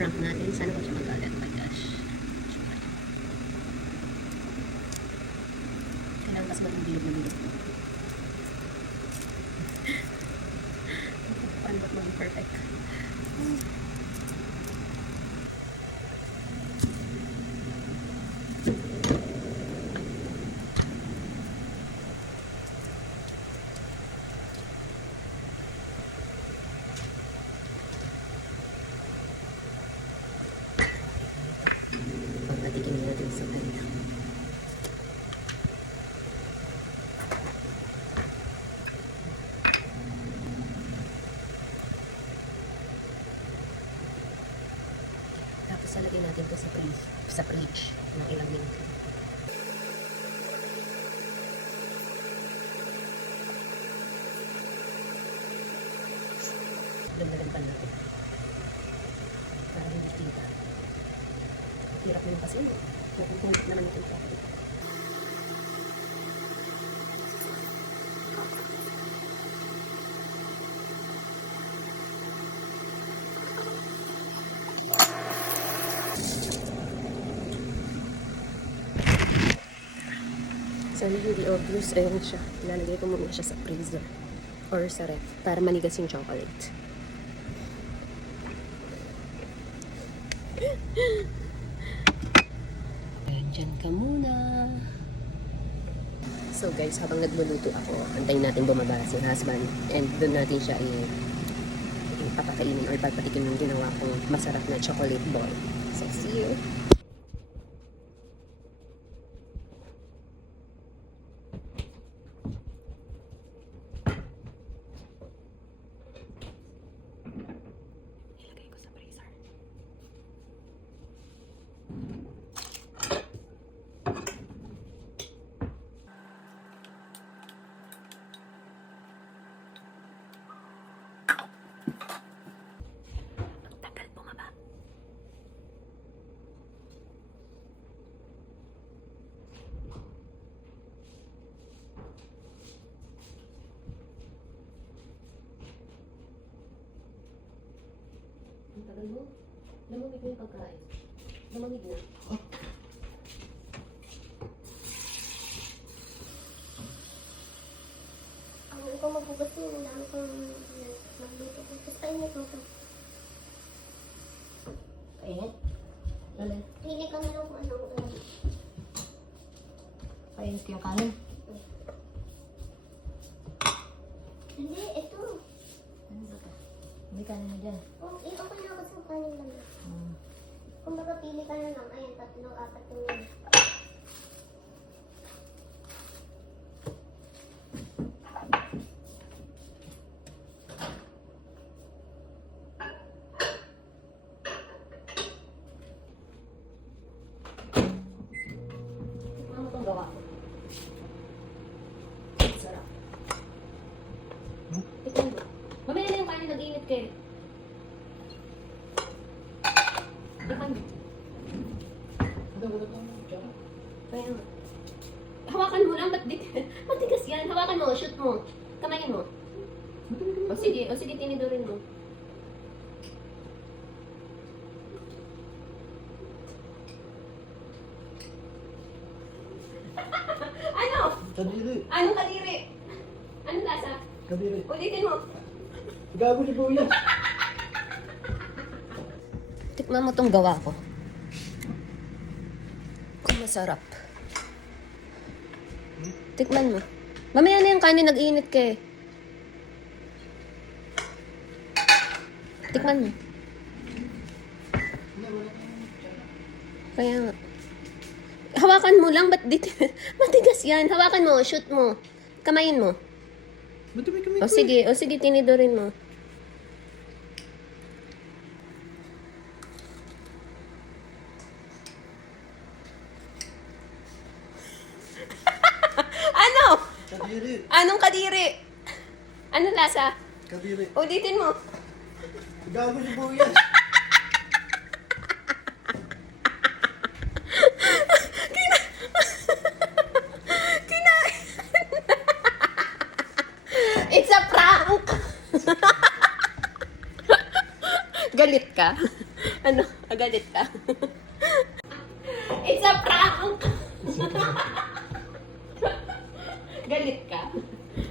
prank natin. Sana ko siya magalit. Oh my gosh. Kailangan mas maging bilog na bilog. Paano ba't maging perfect? Pagkatikin natin sa kanya. Tapos salagay natin ito sa fridge ng ilang minuto. Dagdagan pa natin. Para hindi kita. Hirap naman kasi. Nakukulit naman natin ito. Sana hindi obvious. Ayan siya. Ilalagay ko muna siya sa freezer or sa ref para manigas yung chocolate. Ayan, dyan ka muna. So guys, habang nagluluto ako, antayin natin bumaba si husband and doon natin siya ipapakainin or papatikin yung ginawa kong masarap na chocolate ball. So see you! Ang tagal mo. Lamamig na yung pagkain. Lamamig na. Ang ko magbubat yun. Ang dami kong magluto ko. Tapos painit mo ito. Painit? Ano? Pili ka na lang kung anong ulam. Painit yung kanin? Hindi, ito. Ano ba ito? May kanin na dyan. Oh, okay na ako sa kanin lang. Kung baka pili ka na lang. Ayan, 3, 4 yung yan. Ano itong gawa ko? Sarap. Ito mo. Mamaya na yung kanin nag-init kayo. Tikman mo. Kaya nga. Hawakan mo lang, ba't matigas yan? Hawakan mo, shoot mo. Kamayin mo. O sige, tinidurin mo. Ano? Kadiri. Anong kadiri? Anong lasa? Kadiri. Ulitin mo. Gago ni Kuya. Tikman mo tong gawa ko. Kung masarap. Tikman mo. Mamaya na yung kanin, nag-iinit ka eh. Tikman mo. Kaya nga. Hawakan mo lang, ba't dito? Matigas yan. Hawakan mo, shoot mo. Kamayin mo. Ba't may kamay O sige, tinidurin mo. Ano? Kadiri. Anong kadiri? Anong lasa? Kadiri. Ulitin mo. Gago ni Kuya. It's a prank! Galit ka? Ano? Agalit ka? It's a prank! Galit ka?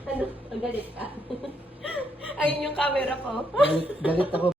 Ano? Galit ka? Ayun yung camera ko. Galit ako.